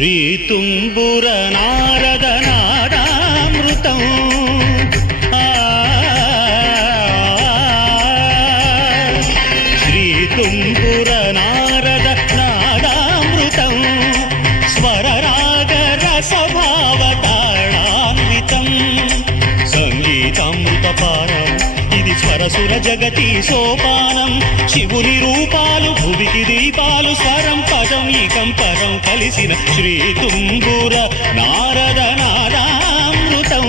శ్రీతుంబుర నారద నాదామృతం శ్రీతుంబుర నారద నాదామృతం స్వరరాగ రసభావతాళాన్వితం సంగీతామృతపారం ఇది స్వరసుర జగతి సోపానం శివుని రూపాలు భువికి దీపాలు స్వరం పదం ఈకం పరం కలిసిన శ్రీతుంబుర నారద నాదామృతం